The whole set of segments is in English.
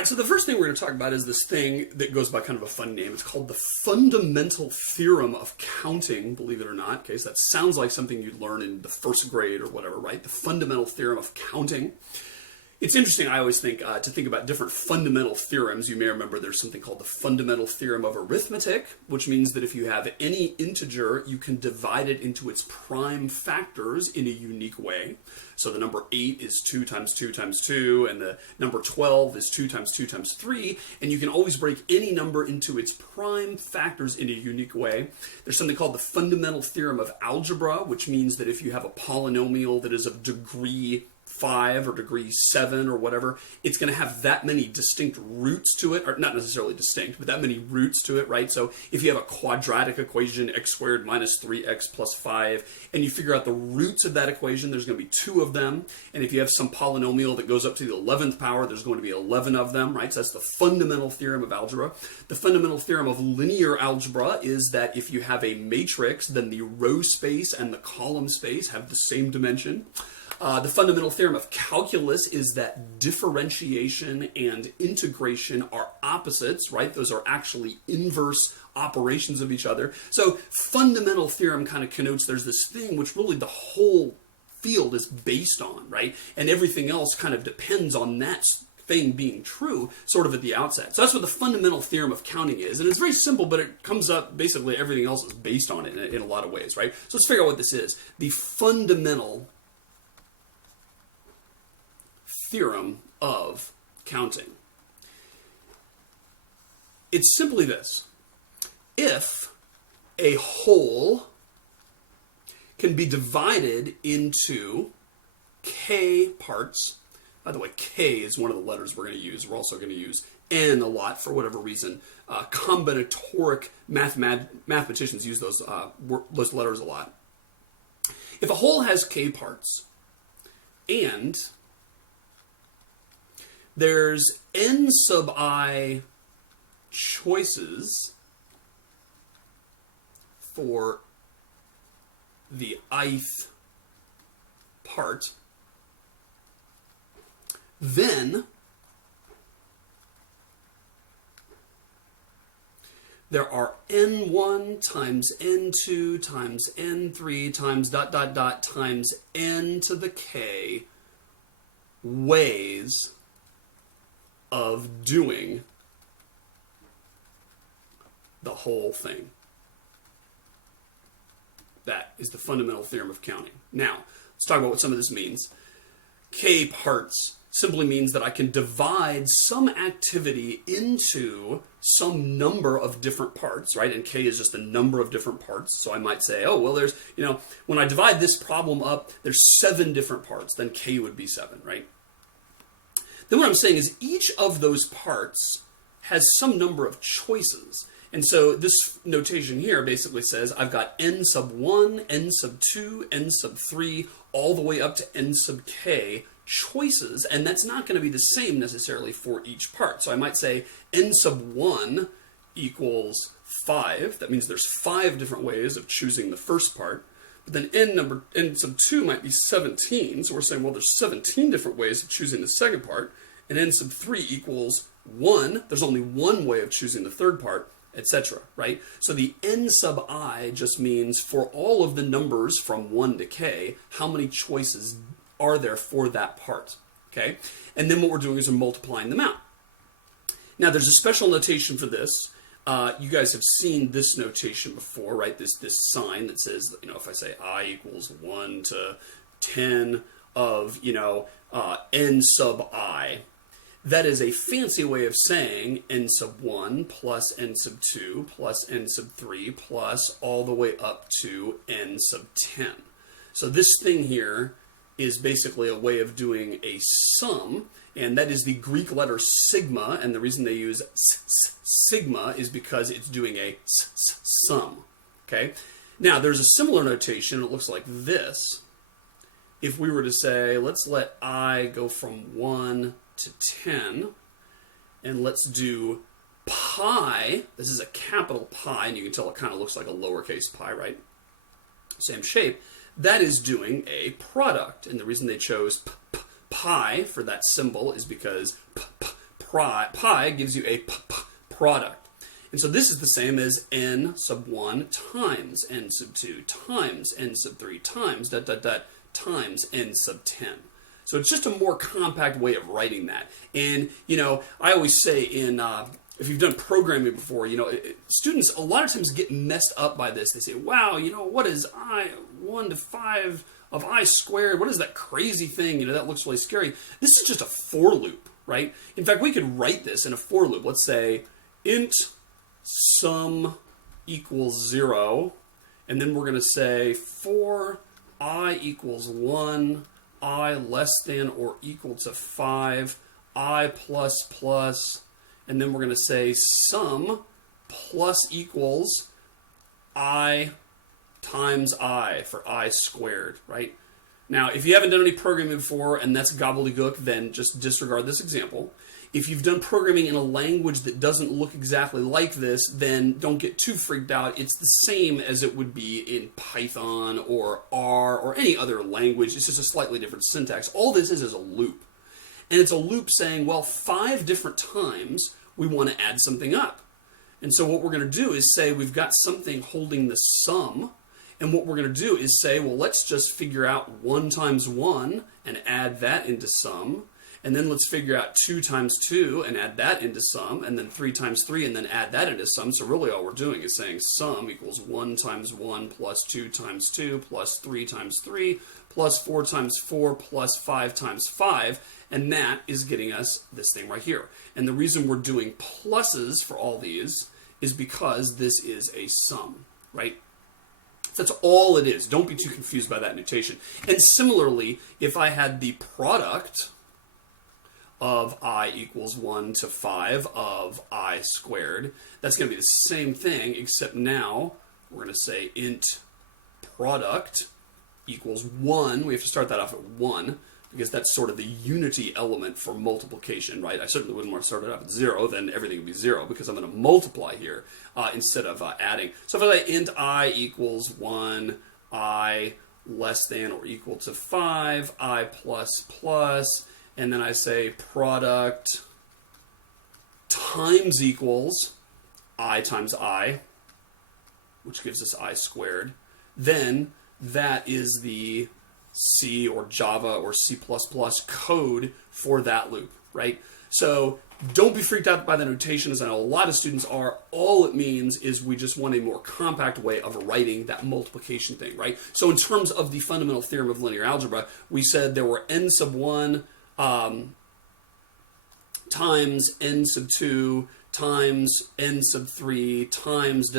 right, so the first thing we're going to talk about is this thing that goes by kind of a fun name. It's called the fundamental theorem of counting, believe it or not. Okay, so that sounds like something you'd learn in the first grade or whatever, right? The fundamental theorem of counting. It's interesting, I always think, to think about different fundamental theorems. You may remember there's something called the fundamental theorem of arithmetic, which means that if you have any integer, you can divide it into its prime factors in a unique way. So the number 8 is 2 times 2 times 2, and the number 12 is 2 times 2 times 3, and you can always break any number into its prime factors in a unique way. There's something called the fundamental theorem of algebra, which means that if you have a polynomial that is of degree 5 or degree 7 or whatever, it's going to have that many distinct roots to it, or not necessarily distinct, but that many roots to it, right? So if you have a quadratic equation, x squared minus 3x plus 5, and you figure out the roots of that equation, there's going to be 2 of them. And if you have some polynomial that goes up to the 11th power, there's going to be 11 of them, right? So that's the fundamental theorem of algebra. The fundamental theorem of linear algebra is that if you have a matrix, then the row space and the column space have the same dimension. The fundamental theorem of calculus is that differentiation and integration are opposites, right? Those are actually inverse operations of each other. So fundamental theorem kind of connotes there's this thing which really the whole field is based on, right? And everything else kind of depends on that thing being true sort of at the outset. So that's what the fundamental theorem of counting is. And it's very simple, but it comes up basically everything else is based on it in a lot of ways, right? So let's figure out what this is. The fundamental theorem of counting. It's simply this. If a whole can be divided into k parts, by the way, k is one of the letters we're going to use. We're also going to use n a lot for whatever reason. Combinatoric mathematicians use those letters a lot. If a whole has k parts and there's n sub I choices for the ith part, then there are n1 times n2 times n3 times ... times n to the k ways of doing the whole thing. That is the fundamental theorem of counting. Now, let's talk about what some of this means. K parts simply means that I can divide some activity into some number of different parts, right? And K is just a number of different parts. So I might say, oh, well, there's, when I divide this problem up, there's 7 different parts. Then K would be 7, right? Then what I'm saying is each of those parts has some number of choices. And so this notation here basically says I've got n sub 1, n sub 2, n sub 3, all the way up to n sub k choices, and that's not going to be the same necessarily for each part. So I might say n sub 1 equals 5. That means there's 5 different ways of choosing the first part. But then n sub 2 might be 17. So we're saying, well, there's 17 different ways of choosing the second part. And n sub 3 equals 1. There's only one way of choosing the third part, etc., right? So the n sub I just means for all of the numbers from 1 to k, how many choices are there for that part, okay? And then what we're doing is we're multiplying them out. Now, there's a special notation for this. You guys have seen this notation before, right? This sign that says, if I say I equals 1 to 10 of, n sub I, that is a fancy way of saying n sub 1 plus n sub 2 plus n sub 3 plus all the way up to n sub 10. So this thing here is basically a way of doing a sum, and that is the Greek letter sigma, and the reason they use sigma is because it's doing a sum, okay? Now, there's a similar notation. It looks like this. If we were to say, let's let I go from 1 to 10, and let's do pi. This is a capital pi, and you can tell it kind of looks like a lowercase pi, right? Same shape. That is doing a product, and the reason they chose pi for that symbol is because pi gives you a product. And so this is the same as n sub 1 times n sub 2 times n sub 3 times ... times n sub 10. So it's just a more compact way of writing that. And, I always say if you've done programming before, students a lot of times get messed up by this. They say, wow, what is I 1 to 5 of I squared? What is that crazy thing? That looks really scary. This is just a for loop, right? In fact, we could write this in a for loop. Let's say int sum equals 0, and then we're going to say for I equals 1, I less than or equal to 5, I plus plus, and then we're going to say sum plus equals I times I for I squared, right? Now, if you haven't done any programming before and that's gobbledygook, then just disregard this example. If you've done programming in a language that doesn't look exactly like this, then don't get too freaked out. It's the same as it would be in Python or R or any other language. It's just a slightly different syntax. All this is a loop. And it's a loop saying, well, 5 different times we want to add something up. And so what we're going to do is say we've got something holding the sum. And what we're going to do is say, well, let's just figure out 1 times 1 and add that into sum. And then let's figure out 2 times 2 and add that into sum, and then 3 times 3 and then add that into sum. So really all we're doing is saying sum equals 1 times 1 plus 2 times 2 plus 3 times 3 plus 4 times 4 plus 5 times 5, and that is getting us this thing right here. And the reason we're doing pluses for all these is because this is a sum, right? That's all it is. Don't be too confused by that notation. And similarly, if I had the product of I equals 1 to 5 of I squared, that's going to be the same thing, except now we're going to say int product equals 1. We have to start that off at 1, because that's sort of the unity element for multiplication, right? I certainly wouldn't want to start it off at 0, then everything would be 0, because I'm going to multiply here instead of adding. So if I say int I equals 1, I less than or equal to 5, I plus plus, and then I say product times equals I times I, which gives us I squared, then that is the C or Java or C++ code for that loop, right? So don't be freaked out by the notation, as I know a lot of students are. All it means is we just want a more compact way of writing that multiplication thing, right? So in terms of the fundamental theorem of linear algebra, we said there were n sub 1 times n sub 2 times n sub 3 times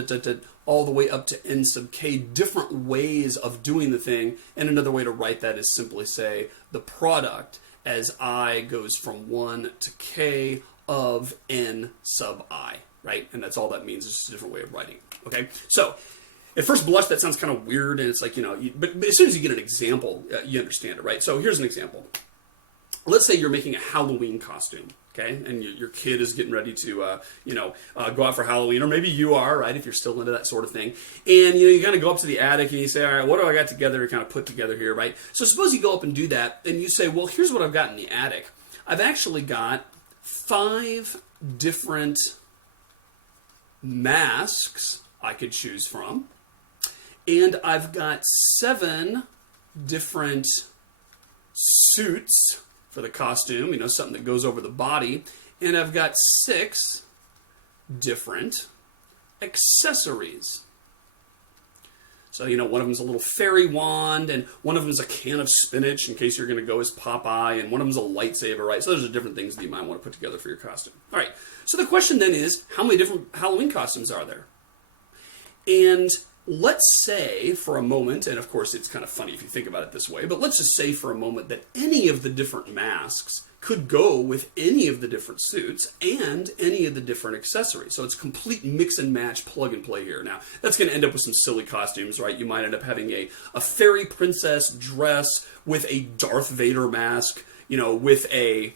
all the way up to n sub k different ways of doing the thing. And another way to write that is simply say the product as I goes from 1 to k of n sub I, right? And that's all that means. It's just a different way of writing it, okay? So at first blush, that sounds kind of weird, and it's like, but as soon as you get an example, you understand it, right? So here's an example. Let's say you're making a Halloween costume, okay? And your kid is getting ready to, go out for Halloween, or maybe you are, right, if you're still into that sort of thing. And, you kind of go up to the attic and you say, all right, what do I got together to kind of put together here, right? So suppose you go up and do that, and you say, well, here's what I've got in the attic. I've actually got 5 different masks I could choose from, and I've got 7 different suits for the costume, something that goes over the body, and I've got 6 different accessories. So, one of them is a little fairy wand, and one of them is a can of spinach in case you're going to go as Popeye, and one of them is a lightsaber, right? So those are different things that you might want to put together for your costume. All right, so the question then is, how many different Halloween costumes are there? And let's say for a moment, and of course it's kind of funny if you think about it this way, but let's just say for a moment that any of the different masks could go with any of the different suits and any of the different accessories. So it's complete mix and match, plug and play here. Now, that's going to end up with some silly costumes, right? You might end up having a fairy princess dress with a Darth Vader mask, with a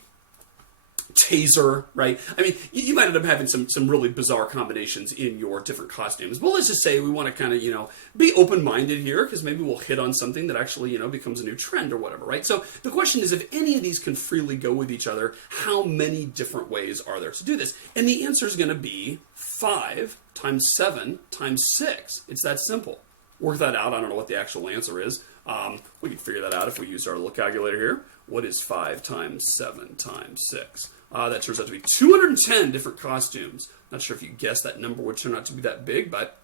taser, right? I mean, you might end up having some really bizarre combinations in your different costumes. But let's just say we want to kind of, be open-minded here, because maybe we'll hit on something that actually, becomes a new trend or whatever, right? So the question is, if any of these can freely go with each other, how many different ways are there to do this? And the answer is going to be 5 times 7 times 6. It's that simple. Work that out. I don't know what the actual answer is. We can figure that out if we use our little calculator here. What is 5 times 7 times 6? That turns out to be 210 different costumes. Not sure if you guessed that number would turn out to be that big, but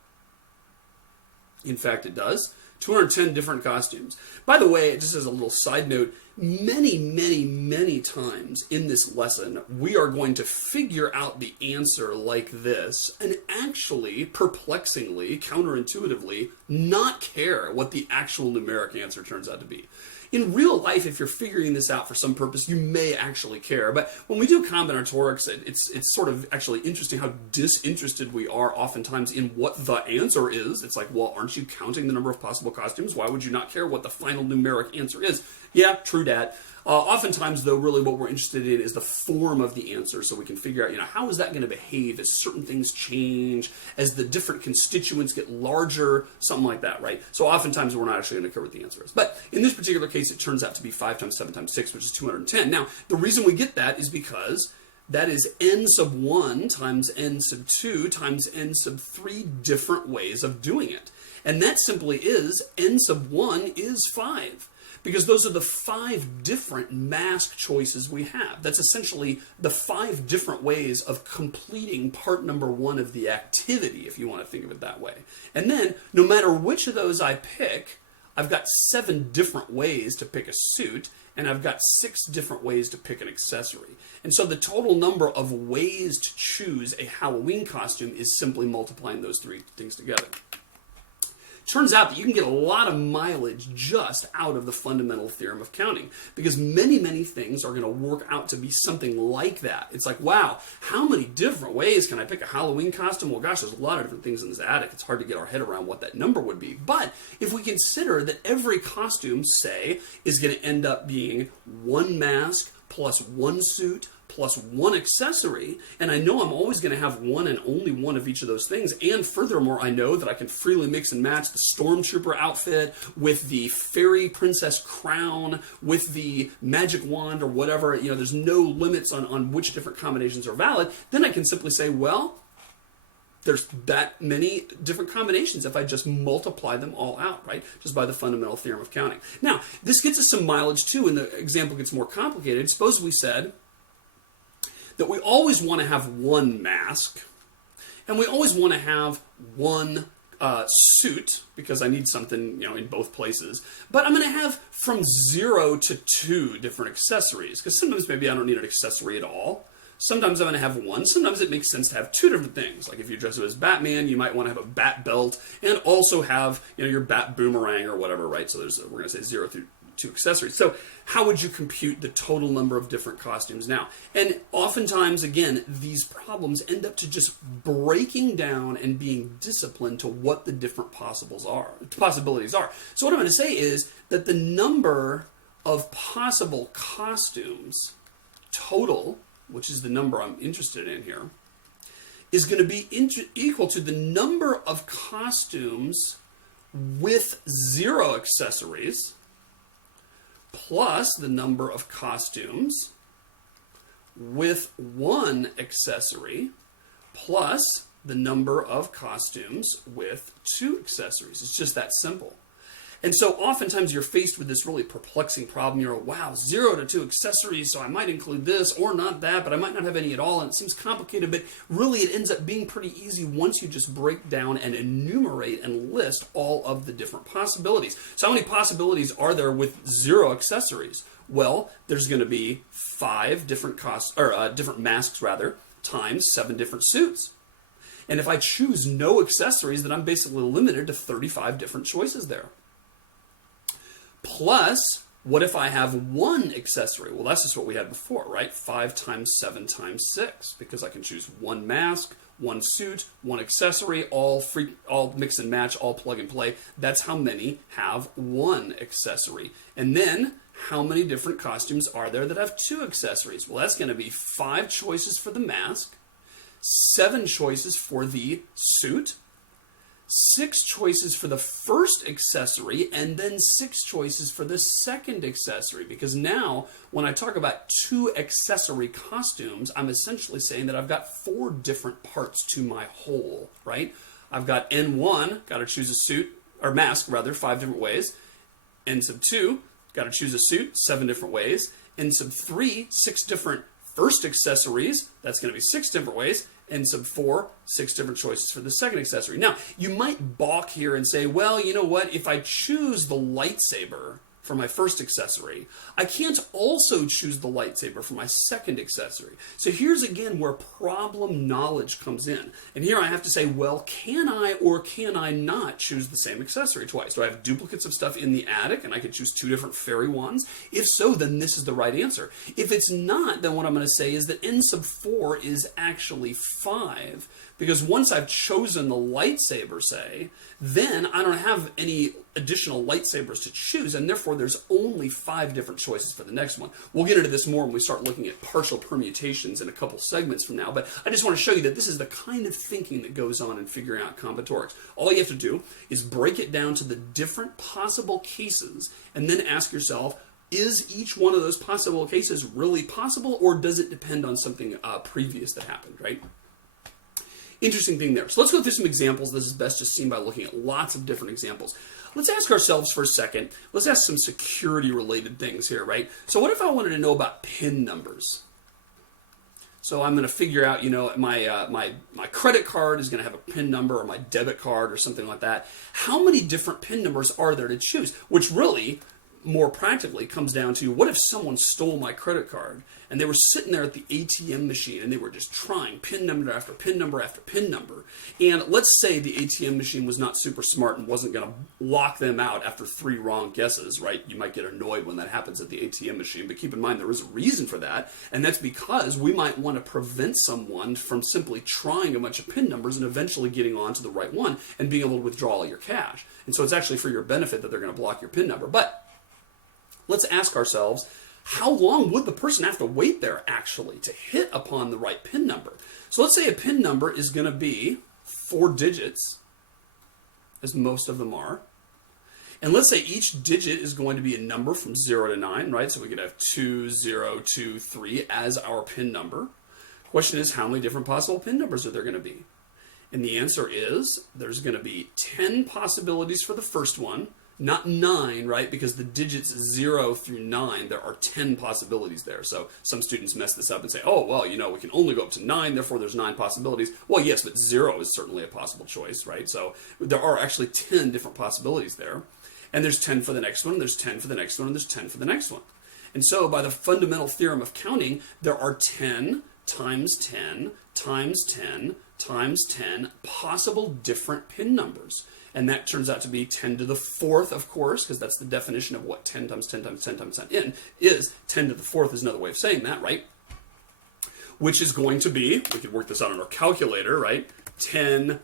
in fact it does. 210 different costumes. By the way, just as a little side note, many, many, many times in this lesson, we are going to figure out the answer like this and actually, perplexingly, counterintuitively, not care what the actual numeric answer turns out to be. In real life, if you're figuring this out for some purpose, you may actually care. But when we do combinatorics, it's sort of actually interesting how disinterested we are oftentimes in what the answer is. It's like, well, aren't you counting the number of possible costumes? Why would you not care what the final numeric answer is? Yeah, true dat. Oftentimes, though, really what we're interested in is the form of the answer, so we can figure out, how is that going to behave as certain things change, as the different constituents get larger, something like that, right? So oftentimes we're not actually going to care what the answer is. But in this particular case, it turns out to be 5 times 7 times 6, which is 210. Now, the reason we get that is because that is n sub 1 times n sub 2 times n sub 3 different ways of doing it. And that simply is n sub 1 is 5. Because those are the 5 different mask choices we have. That's essentially the 5 different ways of completing part number 1 of the activity, if you want to think of it that way. And then, no matter which of those I pick, I've got 7 different ways to pick a suit, and I've got 6 different ways to pick an accessory. And so the total number of ways to choose a Halloween costume is simply multiplying those 3 things together. Turns out that you can get a lot of mileage just out of the fundamental theorem of counting, because many, many things are going to work out to be something like that. It's like, wow, how many different ways can I pick a Halloween costume? Well, gosh, there's a lot of different things in this attic. It's hard to get our head around what that number would be. But if we consider that every costume, say, is going to end up being 1 mask plus 1 suit plus 1 accessory, and I know I'm always going to have 1 and only 1 of each of those things, and furthermore, I know that I can freely mix and match the Stormtrooper outfit with the Fairy Princess crown, with the magic wand or whatever, there's no limits on which different combinations are valid, then I can simply say, well, there's that many different combinations if I just multiply them all out, right? Just by the fundamental theorem of counting. Now, this gets us some mileage too, and the example gets more complicated. Suppose we said that we always want to have 1 mask, and we always want to have 1 suit, because I need something, in both places. But I'm going to have from 0 to 2 different accessories, because sometimes maybe I don't need an accessory at all. Sometimes I'm going to have 1. Sometimes it makes sense to have 2 different things. Like if you dress up as Batman, you might want to have a bat belt and also have, your bat boomerang or whatever, right? So we're going to say 0 through 2 accessories. So how would you compute the total number of different costumes now? And oftentimes, again, these problems end up to just breaking down and being disciplined to what the different possibilities are. So what I'm going to say is that the number of possible costumes total, which is the number I'm interested in here, is going to be equal to the number of costumes with 0 accessories plus the number of costumes with 1 accessory plus the number of costumes with 2 accessories. It's just that simple. And so oftentimes you're faced with this really perplexing problem. You're, wow, 0 to 2 accessories, so I might include this or not that, but I might not have any at all. And it seems complicated, but really it ends up being pretty easy once you just break down and enumerate and list all of the different possibilities. So how many possibilities are there with 0 accessories? Well, there's going to be 5 different different masks times 7 different suits. And if I choose no accessories, then I'm basically limited to 35 different choices there. Plus, what if I have 1 accessory? Well, that's just what we had before, right? 5 times 7 times 6, because I can choose 1 mask, 1 suit, 1 accessory, all mix and match, all plug and play. That's how many have 1 accessory. And then, how many different costumes are there that have 2 accessories? Well, that's going to be 5 choices for the mask, 7 choices for the suit, 6 choices for the first accessory, and then 6 choices for the second accessory. Because now, when I talk about 2 accessory costumes, I'm essentially saying that I've got 4 different parts to my whole, right? I've got N1, got to choose a suit, or mask rather, 5 different ways. N sub 2, got to choose a suit, 7 different ways. N sub 3, 6 different first accessories, that's going to be 6 different ways. N sub 4, 6 different choices for the second accessory. Now, you might balk here and say, well, you know what, if I choose the lightsaber for my first accessory, I can't also choose the lightsaber for my second accessory. So here's again where problem knowledge comes in. And here I have to say, well, can I or can I not choose the same accessory twice? Do I have duplicates of stuff in the attic and I could choose 2 different fairy wands? If so, then this is the right answer. If it's not, then what I'm going to say is that N sub 4 is actually 5. Because once I've chosen the lightsaber, say, then I don't have any additional lightsabers to choose, and therefore there's only 5 different choices for the next one. We'll get into this more when we start looking at partial permutations in a couple segments from now, but I just want to show you that this is the kind of thinking that goes on in figuring out combinatorics. All you have to do is break it down to the different possible cases, and then ask yourself, is each one of those possible cases really possible, or does it depend on something previous that happened, right? Interesting thing there. So let's go through some examples. This is best just seen by looking at lots of different examples. Let's ask ourselves for a second, let's ask some security related things here, right? So what if I wanted to know about PIN numbers? So I'm going to figure out, you know, my credit card is going to have a PIN number, or my debit card or something like that. How many different PIN numbers are there to choose? Which really, more practically, comes down to, what if someone stole my credit card and they were sitting there at the ATM machine and they were just trying PIN number after PIN number after PIN number, and let's say the ATM machine was not super smart and wasn't going to lock them out after 3 wrong guesses, right? You might get annoyed when that happens at the ATM machine, but keep in mind there is a reason for that, and that's because we might want to prevent someone from simply trying a bunch of PIN numbers and eventually getting on to the right one and being able to withdraw all your cash. And so it's actually for your benefit that they're going to block your PIN number. But let's ask ourselves, how long would the person have to wait there actually to hit upon the right PIN number? So let's say a PIN number is going to be 4 digits, as most of them are. And let's say each digit is going to be a number from 0 to 9, right? So we could have 2, 0, 2, 3 as our PIN number. Question is, how many different possible PIN numbers are there going to be? And the answer is, there's going to be 10 possibilities for the first one. Not 9, right? Because the digits 0 through 9, there are 10 possibilities there. So some students mess this up and say, oh, well, you know, we can only go up to 9, therefore there's 9 possibilities. Well, yes, but 0 is certainly a possible choice, right? So there are actually 10 different possibilities there. And there's 10 for the next one, there's 10 for the next one, and there's 10 for the next one. And so by the fundamental theorem of counting, there are 10 times 10 times 10 times 10 possible different PIN numbers. And that turns out to be 10 to the 4th, of course, because that's the definition of what 10 times 10 times 10 times 10 is. 10 to the 4th is another way of saying that, right? Which is going to be, we could work this out on our calculator, right? 10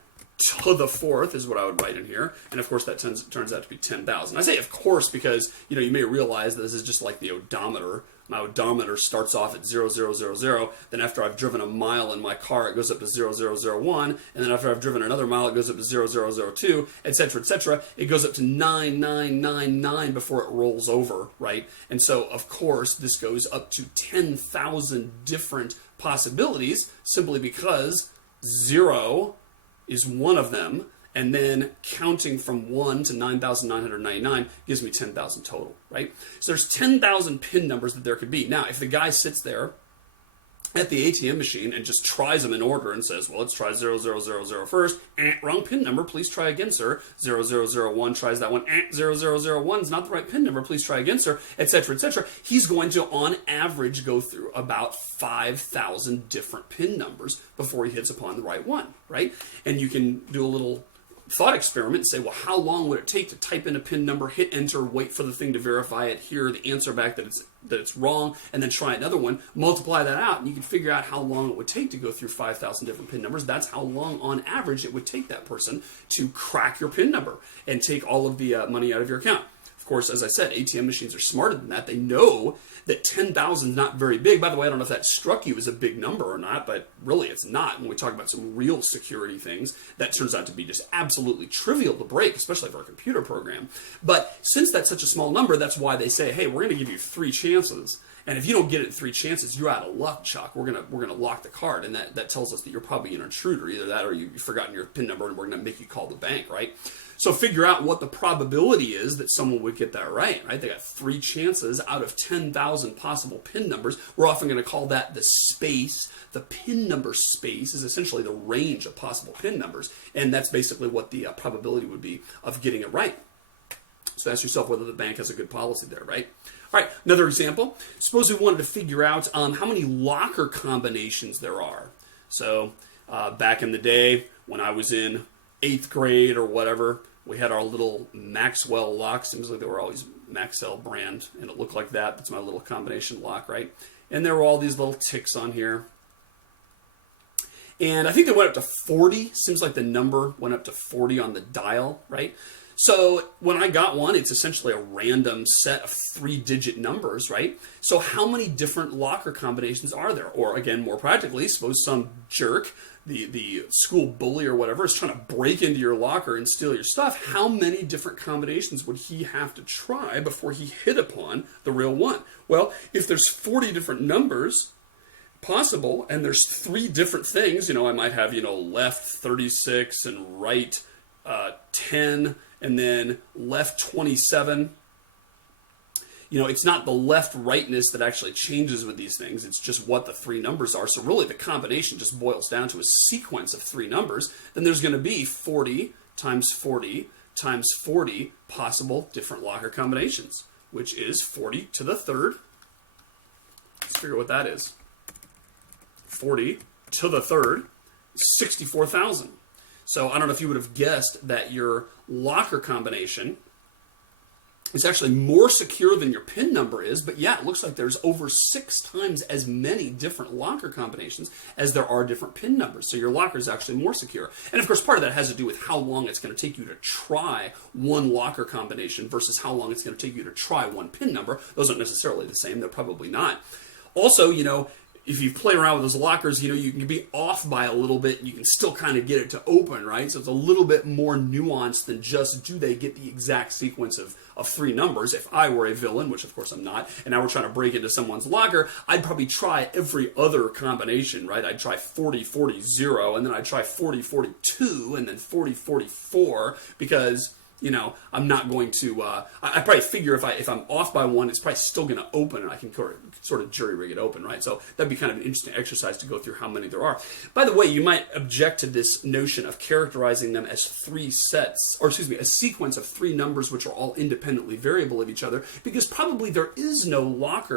to the 4th is what I would write in here. And of course, that turns out to be 10,000. I say of course because, you know, you may realize that this is just like the odometer. My odometer starts off at 0000, then after I've driven a mile in my car, it goes up to 0001, and then after I've driven another mile, it goes up to 0002, etc., etc. It goes up to 9999 before it rolls over, right? And so, of course, this goes up to 10,000 different possibilities, simply because 0 is one of them, and then counting from 1 to 9,999 gives me 10,000 total, right? So there's 10,000 PIN numbers that there could be. Now, if the guy sits there at the ATM machine and just tries them in order and says, well, let's try 0000 first. Wrong PIN number. Please try again, sir. 0001 tries that one. 0001 is not the right PIN number. Please try again, sir, etc., etc. He's going to, on average, go through about 5,000 different PIN numbers before he hits upon the right one, right? And you can do a little thought experiment and say, well, how long would it take to type in a PIN number, hit enter, wait for the thing to verify it, hear the answer back that it's wrong, and then try another one, multiply that out, and you can figure out how long it would take to go through 5,000 different PIN numbers. That's how long, on average, it would take that person to crack your PIN number and take all of the money out of your account. Of course, as I said, ATM machines are smarter than that. They know that 10,000 is not very big. By the way, I don't know if that struck you as a big number or not, but really it's not. When we talk about some real security things, that turns out to be just absolutely trivial to break, especially for a computer program. But since that's such a small number, that's why they say, hey, we're going to give you 3 chances. And if you don't get it in 3 chances, you're out of luck, Chuck. We're gonna lock the card, and that tells us that you're probably an intruder. Either that, or you've forgotten your PIN number, and we're gonna make you call the bank, right? So figure out what the probability is that someone would get that right? They got 3 chances out of 10,000 possible PIN numbers. We're often gonna call that the space. The PIN number space is essentially the range of possible PIN numbers, and that's basically what the probability would be of getting it right. So ask yourself whether the bank has a good policy there, right? All right, another example. Suppose we wanted to figure out how many locker combinations there are. So back in the day when I was in 8th grade or whatever, we had our little Maxwell locks. Seems like they were always Maxell brand, and it looked like that. That's my little combination lock, right? And there were all these little ticks on here. And I think they went up to 40. Seems like the number went up to 40 on the dial, right? So when I got one, it's essentially a random set of 3-digit numbers, right? So how many different locker combinations are there? Or again, more practically, suppose some jerk, the school bully or whatever, is trying to break into your locker and steal your stuff. How many different combinations would he have to try before he hit upon the real one? Well, if there's 40 different numbers possible, and there's 3 different things, I might have, left 36 and right 10, and then left 27. It's not the left-rightness that actually changes with these things. It's just what the 3 numbers are. So really the combination just boils down to a sequence of 3 numbers. Then there's going to be 40 times 40 times 40 possible different locker combinations, which is 40 to the 3rd. Let's figure out what that is. 40 to the 3rd is 64,000. So I don't know if you would have guessed that your locker combination is actually more secure than your PIN number is, but yeah, it looks like there's over 6 times as many different locker combinations as there are different PIN numbers. So your locker is actually more secure. And of course, part of that has to do with how long it's going to take you to try one locker combination versus how long it's going to take you to try one PIN number. Those aren't necessarily the same. They're probably not. Also, if you play around with those lockers, you can be off by a little bit and you can still kind of get it to open, right? So it's a little bit more nuanced than just do they get the exact sequence of 3 numbers. If I were a villain, which of course I'm not, and I were trying to break into someone's locker, I'd probably try every other combination, right? I'd try 40, 40, 0, and then I'd try 40, 42, and then 40, 44, because I'm not going to, I probably figure if I'm off by 1, it's probably still going to open, and I can sort of jury rig it open, right? So that'd be kind of an interesting exercise to go through how many there are. By the way, you might object to this notion of characterizing them as 3 sets, or a sequence of 3 numbers which are all independently variable of each other, because probably there is no lock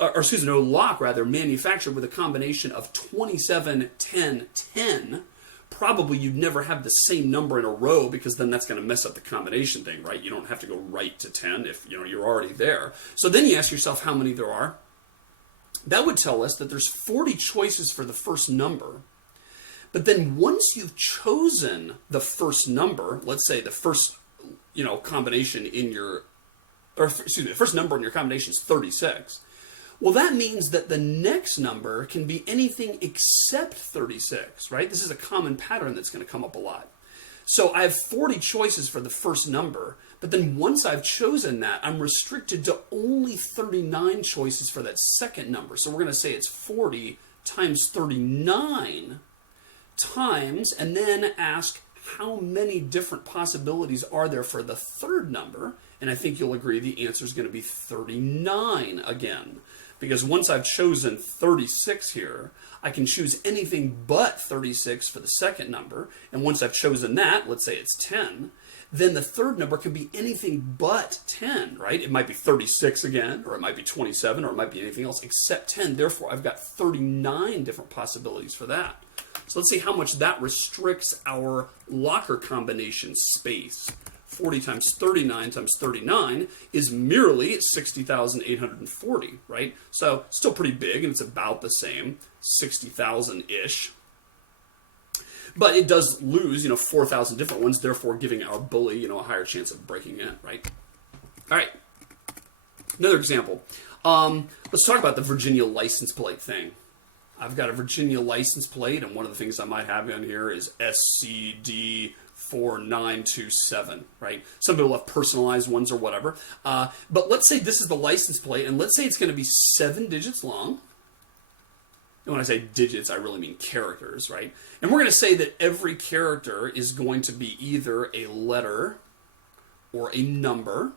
manufactured with a combination of 27, 10, 10. Probably you'd never have the same number in a row, because then that's going to mess up the combination thing, right? You don't have to go right to 10 if you're already there. So then you ask yourself how many there are. That would tell us that there's 40 choices for the first number. But then once you've chosen the first number, let's say the first combination in your, the first number in your combination is 36. Well, that means that the next number can be anything except 36, right? This is a common pattern that's going to come up a lot. So I have 40 choices for the first number, but then once I've chosen that, I'm restricted to only 39 choices for that second number. So we're going to say it's 40 times 39 times, and then ask how many different possibilities are there for the third number, and I think you'll agree the answer is going to be 39 again. Because once I've chosen 36 here, I can choose anything but 36 for the second number. And once I've chosen that, let's say it's 10, then the third number can be anything but 10, right? It might be 36 again, or it might be 27, or it might be anything else except 10. Therefore, I've got 39 different possibilities for that. So let's see how much that restricts our locker combination space. 40 times 39 times 39 is merely 60,840, right? So still pretty big, and it's about the same, 60,000-ish. But it does lose, 4,000 different ones, therefore giving our bully, a higher chance of breaking in, right? All right, another example. Let's talk about the Virginia license plate thing. I've got a Virginia license plate, and one of the things I might have on here is SCD4927, right? Some people have personalized ones or whatever. But let's say this is the license plate, and let's say it's going to be 7 digits long. And when I say digits, I really mean characters, right? And we're going to say that every character is going to be either a letter or a number.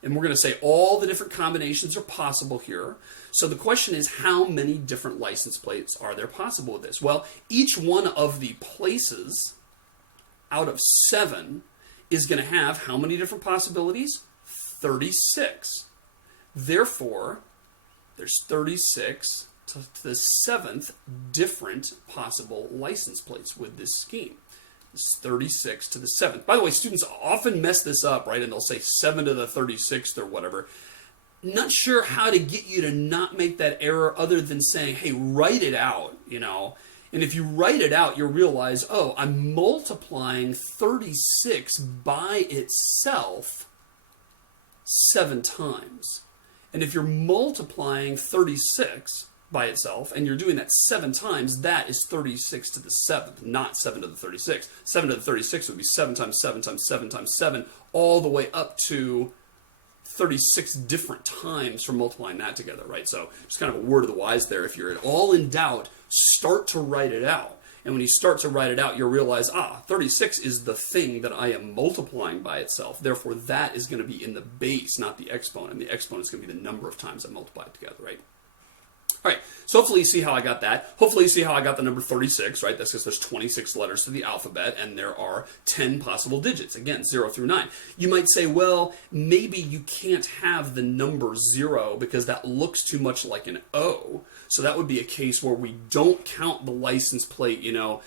And we're going to say all the different combinations are possible here. So the question is, how many different license plates are there possible with this? Well, each one of the places out of 7 is going to have how many different possibilities? 36. Therefore, there's 36 to the 7th different possible license plates with this scheme. It's 36 to the 7th. By the way, students often mess this up, right? And they'll say 7 to the 36th or whatever. Not sure how to get you to not make that error other than saying, hey, write it out, you know. And if you write it out, you'll realize, oh, I'm multiplying 36 by itself 7 times. And if you're multiplying 36 by itself, and you're doing that 7 times, that is 36 to the 7th, not 7 to the 36. 7 to the 36 would be 7 times 7 times 7 times 7, all the way up to 36 different times for multiplying that together, right? So just kind of a word of the wise there. If you're at all in doubt, start to write it out. And when you start to write it out, you'll realize, 36 is the thing that I am multiplying by itself. Therefore, that is going to be in the base, not the exponent. And the exponent is going to be the number of times I multiply it together, right? All right, so hopefully you see how I got that. Hopefully you see how I got the number 36, right? That's because there's 26 letters to the alphabet, and there are 10 possible digits. Again, 0 through 9. You might say, well, maybe you can't have the number 0 because that looks too much like an O. So that would be a case where we don't count the license plate, you know,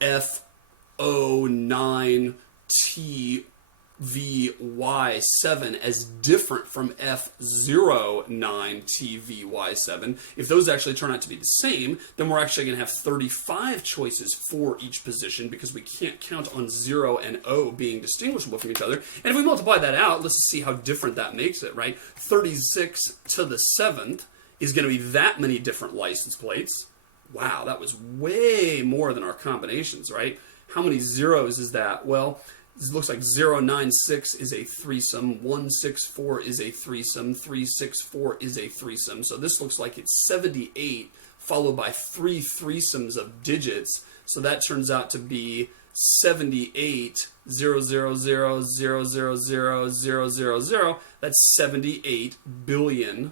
F09T VY7 as different from F09TVY7. If those actually turn out to be the same, then we're actually going to have 35 choices for each position because we can't count on 0 and O being distinguishable from each other. And if we multiply that out, let's see how different that makes it, right? 36 to the 7th is going to be that many different license plates. Wow, that was way more than our combinations, right? How many zeros is that? Well, it looks like 096 is a threesome, 164 is a threesome, 364 is a threesome. So this looks like it's 78 followed by 3 threesomes of digits. So that turns out to be 78, 000000000. That's 78 billion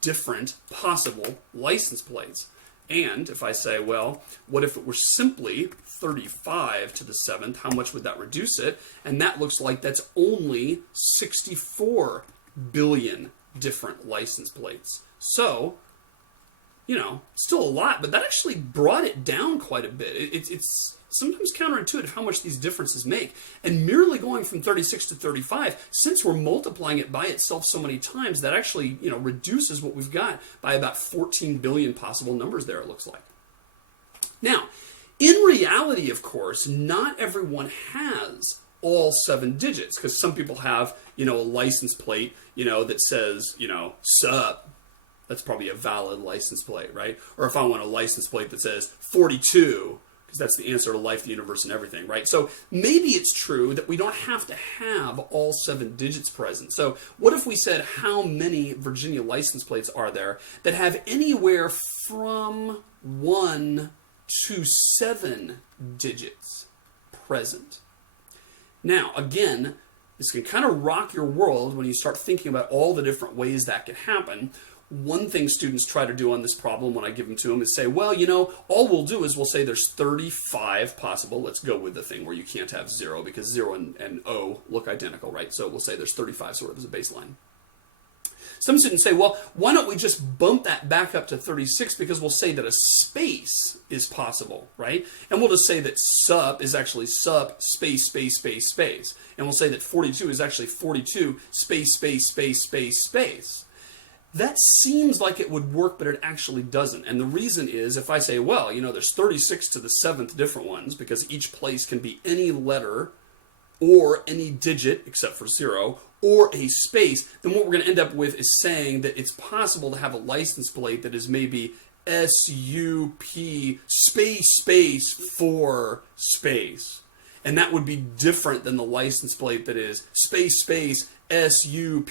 different possible license plates. And if I say, well, what if it were simply 35 to the 7th? How much would that reduce it? And that looks like that's only 64 billion different license plates. So, you know, still a lot, but that actually brought it down quite a bit. It's sometimes counterintuitive how much these differences make. And merely going from 36 to 35, since we're multiplying it by itself so many times, that actually, you know, reduces what we've got by about 14 billion possible numbers there, it looks like. Now, in reality, of course, not everyone has all 7 digits, because some people have, you know, a license plate, you know, that says, you know, sup. That's probably a valid license plate, right? Or if I want a license plate that says 42, because that's the answer to life, the universe, and everything, right? So maybe it's true that we don't have to have all 7 digits present. So what if we said how many Virginia license plates are there that have anywhere from 1 to 7 digits present? Now, again, this can kind of rock your world when you start thinking about all the different ways that could happen. One thing students try to do on this problem when I give them to them is say, well, you know, all we'll do is we'll say there's 35 possible. Let's go with the thing where you can't have 0 because 0 and O look identical, right? So we'll say there's 35 sort of as a baseline. Some students say, well, why don't we just bump that back up to 36 because we'll say that a space is possible, right? And we'll just say that sup is actually sup space, space, space, space. And we'll say that 42 is actually 42 space, space, space, space, space. That seems like it would work, but it actually doesn't. And the reason is, if I say, well, you know, there's 36 to the 7th different ones, because each place can be any letter or any digit except for 0, or a space, then what we're going to end up with is saying that it's possible to have a license plate that is maybe SUP space for space. And that would be different than the license plate that is space SUP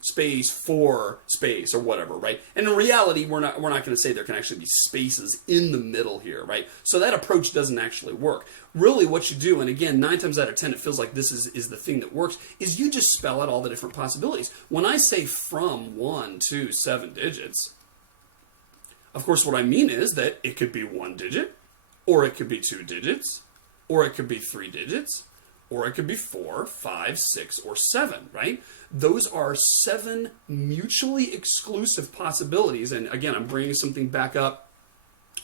space for space or whatever, right? And in reality, we're not going to say there can actually be spaces in the middle here, right? So that approach doesn't actually work. Really what you do, and again, 9 times out of 10, it feels like this is the thing that works, is you just spell out all the different possibilities. When I say from 1 to 7 digits, of course what I mean is that it could be 1 digit, or it could be 2 digits, or it could be 3 digits, or it could be 4, 5, 6, or 7, right? Those are 7 mutually exclusive possibilities. And again, I'm bringing something back up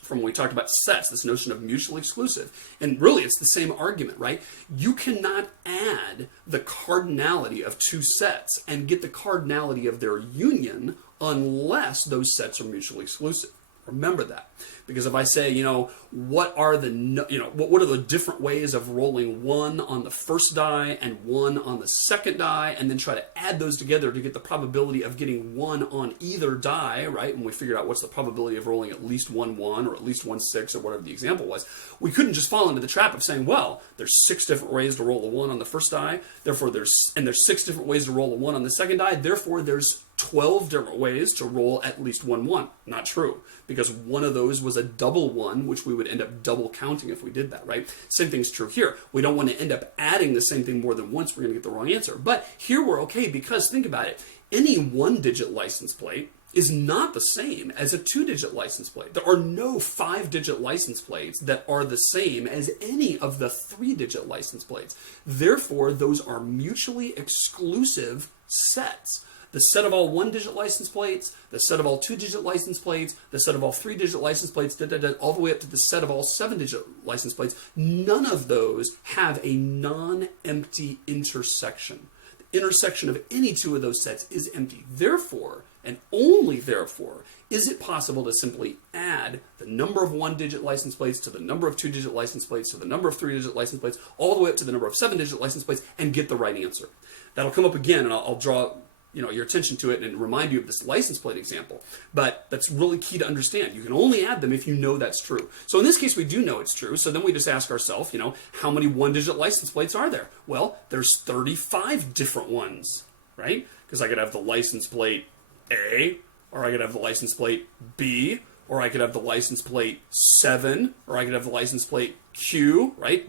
from when we talked about sets, this notion of mutually exclusive. And really, it's the same argument, right? You cannot add the cardinality of 2 sets and get the cardinality of their union unless those sets are mutually exclusive. Remember that, because if I say, what are the different ways of rolling 1 on the first die and 1 on the second die, and then try to add those together to get the probability of getting 1 on either die, right? And we figured out what's the probability of rolling at least 1 1 or at least 1 6 or whatever the example was. We couldn't just fall into the trap of saying, well, there's 6 different ways to roll a 1 on the first die, therefore there's 6 different ways to roll a 1 on the second die, therefore there's 12 different ways to roll at least 1 1. Not true, because one of those was a double 1, which we would end up double counting if we did that, right? Same thing's true here. We don't want to end up adding the same thing more than once. We're going to get the wrong answer. But here we're okay, because think about it. Any 1-digit license plate is not the same as a 2-digit license plate. There are no 5-digit license plates that are the same as any of the 3-digit license plates. Therefore, those are mutually exclusive sets. The set of all 1-digit license plates, the set of all 2-digit license plates, the set of all 3-digit license plates, all the way up to the set of all 7-digit license plates, none of those have a non-empty intersection. The intersection of any 2 of those sets is empty. Therefore, and only therefore, is it possible to simply add the number of 1-digit license plates to the number of 2-digit license plates to the number of 3-digit license plates, all the way up to the number of 7-digit license plates, and get the right answer. That'll come up again, and I'll draw your attention to it and remind you of this license plate example. But that's really key to understand. You can only add them if you know that's true. So in this case, we do know it's true. So then we just ask ourselves, how many 1-digit license plates are there? Well, there's 35 different ones, right? Because I could have the license plate A, or I could have the license plate B, or I could have the license plate 7, or I could have the license plate Q, right?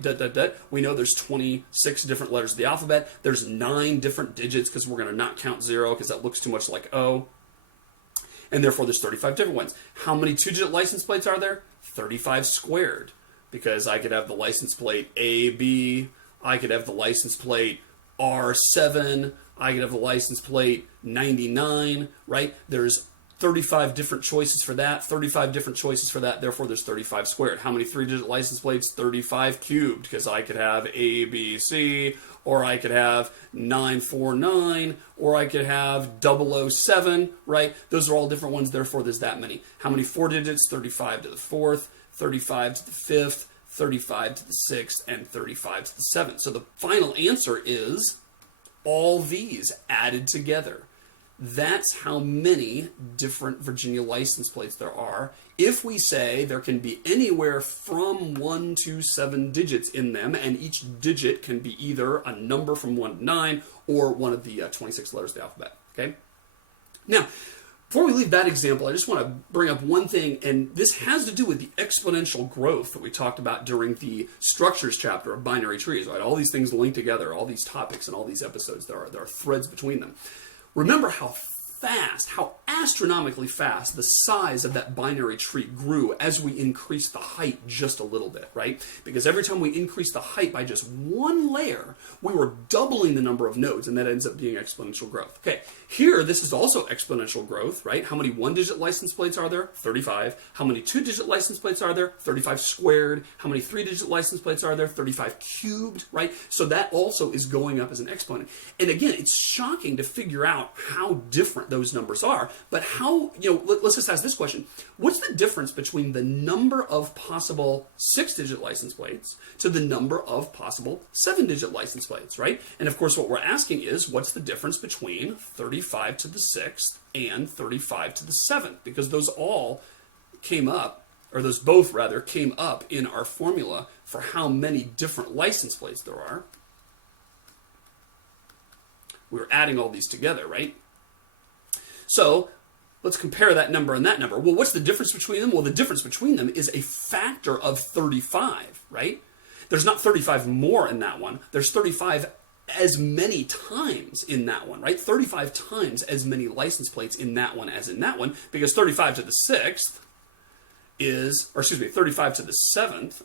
We know there's 26 different letters of the alphabet. There's 9 different digits, because we're going to not count 0, because that looks too much like O. And therefore, there's 35 different ones. How many 2-digit license plates are there? 35 squared, because I could have the license plate AB, I could have the license plate R7, I could have the license plate 99, right? There's 35 different choices for that, 35 different choices for that, therefore there's 35 squared. How many 3-digit license plates? 35 cubed, because I could have ABC, or I could have 949, or I could have 007, right? Those are all different ones, therefore there's that many. How many 4 digits? 35 to the 4th, 35 to the 5th, 35 to the 6th, and 35 to the 7th. So the final answer is all these added together. That's how many different Virginia license plates there are. If we say there can be anywhere from 1 to 7 digits in them, and each digit can be either a number from 1 to 9 or one of the 26 letters of the alphabet. Okay? Now, before we leave that example, I just want to bring up one thing, and this has to do with the exponential growth that we talked about during the structures chapter of binary trees. Right? All these things link together, all these topics and all these episodes. There are threads between them. Remember how astronomically fast the size of that binary tree grew as we increased the height just a little bit, right? Because every time we increased the height by just 1 layer, we were doubling the number of nodes, and that ends up being exponential growth. Okay, here, this is also exponential growth, right? How many 1-digit license plates are there? 35. How many 2-digit license plates are there? 35 squared. How many 3-digit license plates are there? 35 cubed, right? So that also is going up as an exponent. And again, it's shocking to figure out how different different those numbers are. But how, let's just ask this question. What's the difference between the number of possible 6-digit license plates to the number of possible 7-digit license plates, right? And of course, what we're asking is, what's the difference between 35 to the 6th and 35 to the 7th? Because those all came up, or those both rather, came up in our formula for how many different license plates there are. We were adding all these together, right? So let's compare that number and that number. Well, what's the difference between them? Well, the difference between them is a factor of 35, right? There's not 35 more in that one. There's 35 as many times in that one, right? 35 times as many license plates in that one as in that one, because 35 to the 6th is, or excuse me, 35 to the 7th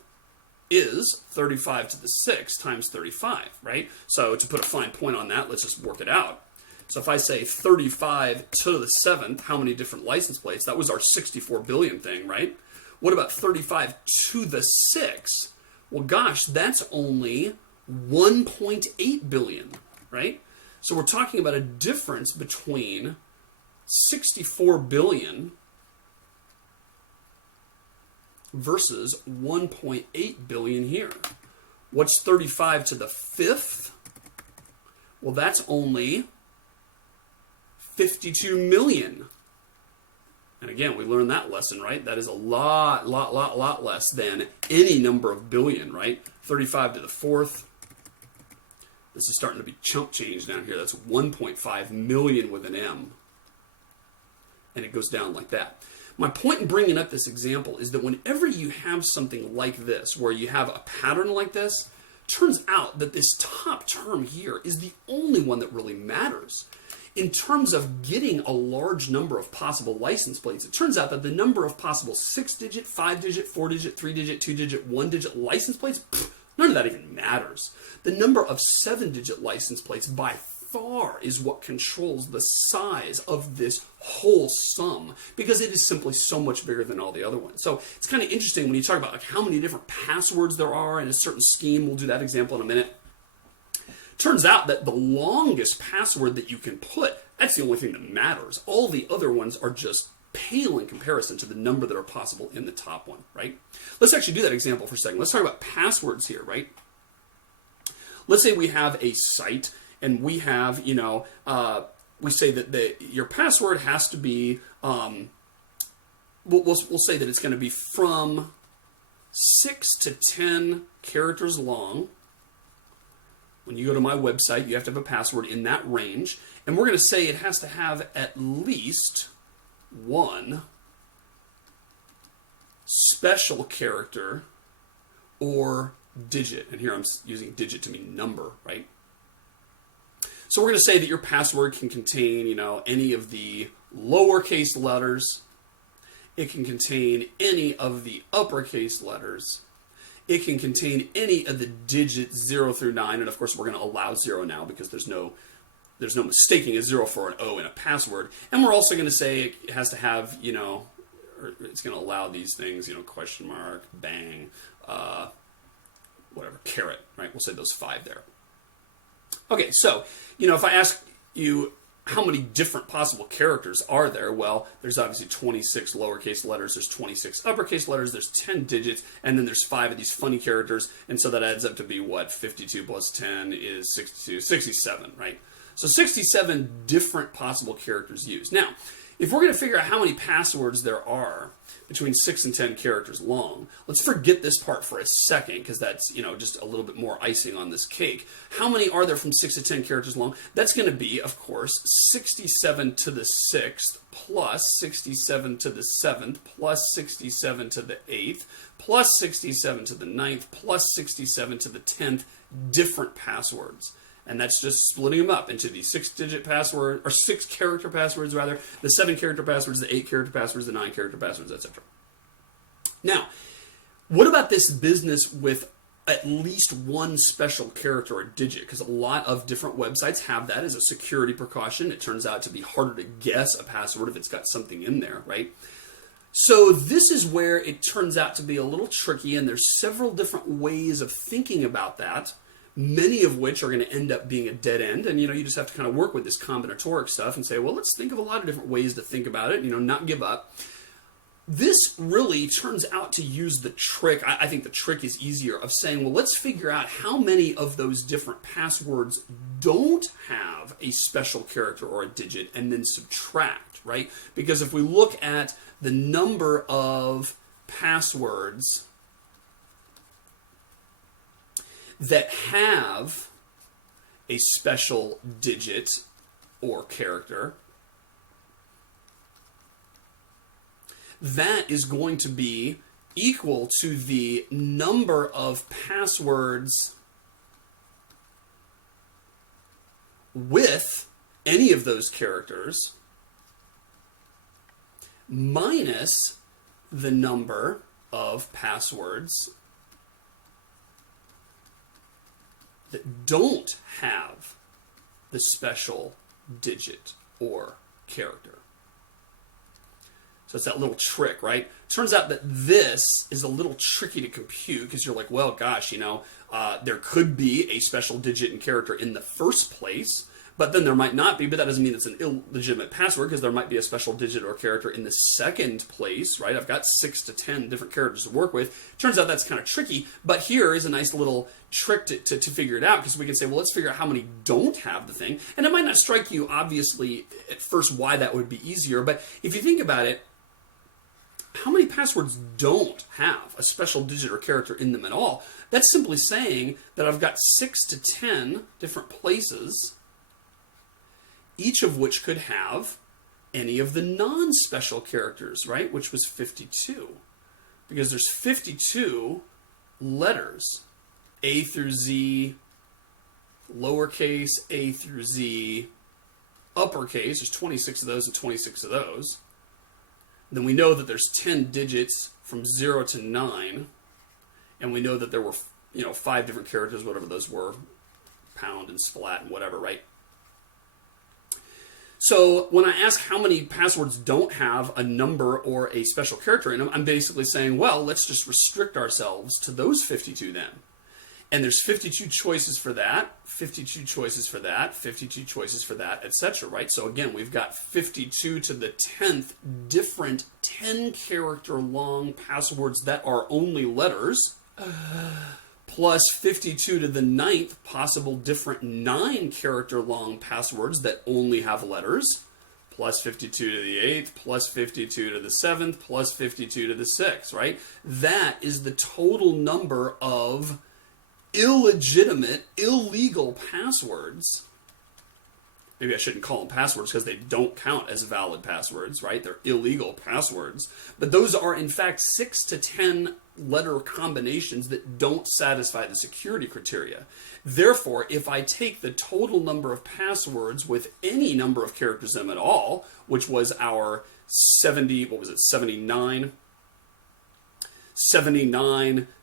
is 35 to the 6th times 35, right? So to put a fine point on that, let's just work it out. So if I say 35 to the 7th, how many different license plates? That was our 64 billion thing, right? What about 35 to the 6th? Well, gosh, that's only 1.8 billion, right? So we're talking about a difference between 64 billion versus 1.8 billion here. What's 35 to the 5th? Well, that's only 52 million. And again, we learned that lesson, right? That is a lot less than any number of billion, right? 35 to the 4th. This is starting to be chump change down here. That's 1.5 million with an M. And it goes down like that. My point in bringing up this example is that whenever you have something like this, where you have a pattern like this, turns out that this top term here is the only one that really matters. In terms of getting a large number of possible license plates, it turns out that the number of possible 6-digit, 5-digit, 4-digit, 3-digit, 2-digit, 1-digit license plates, none of that even matters. The number of 7-digit license plates by far is what controls the size of this whole sum, because it is simply so much bigger than all the other ones. So it's kind of interesting when you talk about like how many different passwords there are in a certain scheme. We'll do that example in a minute. Turns out that the longest password that you can put, that's the only thing that matters. All the other ones are just pale in comparison to the number that are possible in the top one, right? Let's actually do that example for a second. Let's talk about passwords here, right? Let's say we have a site and we have, we say that your password has to be, we'll say that it's going to be from 6 to 10 characters long. When you go to my website, you have to have a password in that range. And we're going to say it has to have at least one special character or digit. And here I'm using digit to mean number, right? So we're going to say that your password can contain, any of the lowercase letters. It can contain any of the uppercase letters. It can contain any of the digits 0 through 9, and of course we're going to allow 0 now because there's no mistaking a 0 for an O in a password. And we're also going to say it has to have, or it's going to allow these things, question mark, bang, whatever, caret, right? We'll say those 5 there. Okay, so, if I ask you how many different possible characters are there? Well, there's obviously 26 lowercase letters, there's 26 uppercase letters, there's 10 digits, and then there's 5 of these funny characters, and so that adds up to be what? 52 plus 10 is 62, 67, right? So 67 different possible characters used. Now, if we're going to figure out how many passwords there are between 6 and 10 characters long, let's forget this part for a second, because that's, just a little bit more icing on this cake. How many are there from 6 to 10 characters long? That's going to be, of course, 67 to the 6th, plus 67 to the 7th, plus 67 to the 8th, plus 67 to the 9th, plus 67 to the 10th different passwords. And that's just splitting them up into the 6-digit password, or 6-character passwords rather, the 7-character passwords, the 8-character passwords, the 9-character passwords, etc. Now, what about this business with at least one special character or digit? Because a lot of different websites have that as a security precaution. It turns out to be harder to guess a password if it's got something in there, right? So this is where it turns out to be a little tricky, and there's several different ways of thinking about that. many of which are going to end up being a dead end. And, you just have to kind of work with this combinatoric stuff and say, well, let's think of a lot of different ways to think about it, not give up. This really turns out to use the trick. I think the trick is easier of saying, well, let's figure out how many of those different passwords don't have a special character or a digit, and then subtract, right? Because if we look at the number of passwords that have a special digit or character, that is going to be equal to the number of passwords with any of those characters minus the number of passwords that don't have the special digit or character. So it's that little trick, right? Turns out that this is a little tricky to compute because you're like, well, gosh, there could be a special digit and character in the first place, but then there might not be, but that doesn't mean it's an illegitimate password because there might be a special digit or character in the second place, right? I've got 6 to 10 different characters to work with. Turns out that's kind of tricky, but here is a nice little trick to figure it out, because we can say, well, let's figure out how many don't have the thing. And it might not strike you, obviously, at first why that would be easier, but if you think about it, how many passwords don't have a special digit or character in them at all? That's simply saying that I've got 6 to 10 different places, each of which could have any of the non-special characters, right? Which was 52. Because there's 52 letters, A through Z, lowercase a through Z, uppercase, there's 26 of those and 26 of those. Then we know that there's 10 digits from 0 to 9, and we know that there were 5 different characters, whatever those were, pound and splat and whatever, right? So when I ask how many passwords don't have a number or a special character in them, I'm basically saying, well, let's just restrict ourselves to those 52 then. And there's 52 choices for that, 52 choices for that, 52 choices for that, etc., right? So again, we've got 52 to the 10th different 10-character long passwords that are only letters, plus 52 to the 9th possible different 9-character long passwords that only have letters, plus 52 to the 8th, plus 52 to the 7th, plus 52 to the 6th, right? That is the total number of illegitimate, illegal passwords. Maybe I shouldn't call them passwords because they don't count as valid passwords, right? They're illegal passwords. But those are, in fact, 6 to 10 letter combinations that don't satisfy the security criteria. Therefore, if I take the total number of passwords with any number of characters in them at all, which was our 79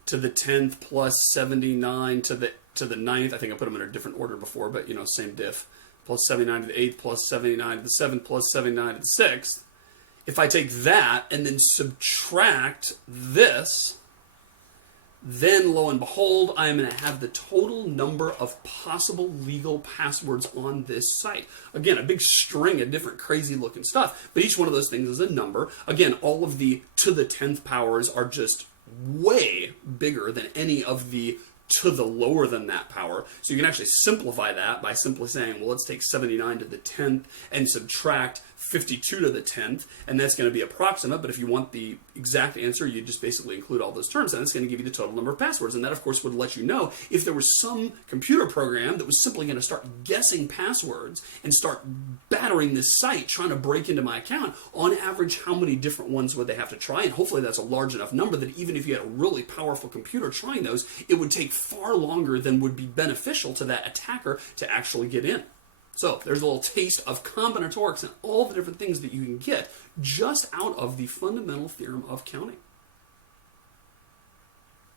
to the 10th plus 79 to the 9th. I think I put them in a different order before, but same diff. Plus 79 to the 8th, plus 79 to the 7th, plus 79 to the 6th. If I take that and then subtract this, then lo and behold, I am going to have the total number of possible legal passwords on this site. Again, a big string of different crazy looking stuff, but each one of those things is a number. Again, all of the to the 10th powers are just way bigger than any of the to the lower than that power. So you can actually simplify that by simply saying, well, let's take 79 to the 10th and subtract 52 to the 10th, and that's going to be approximate, but if you want the exact answer, you just basically include all those terms, and it's going to give you the total number of passwords, and that, of course, would let you know if there was some computer program that was simply going to start guessing passwords and start battering this site, trying to break into my account, on average, how many different ones would they have to try, and hopefully that's a large enough number that even if you had a really powerful computer trying those, it would take far longer than would be beneficial to that attacker to actually get in. So there's a little taste of combinatorics and all the different things that you can get just out of the fundamental theorem of counting.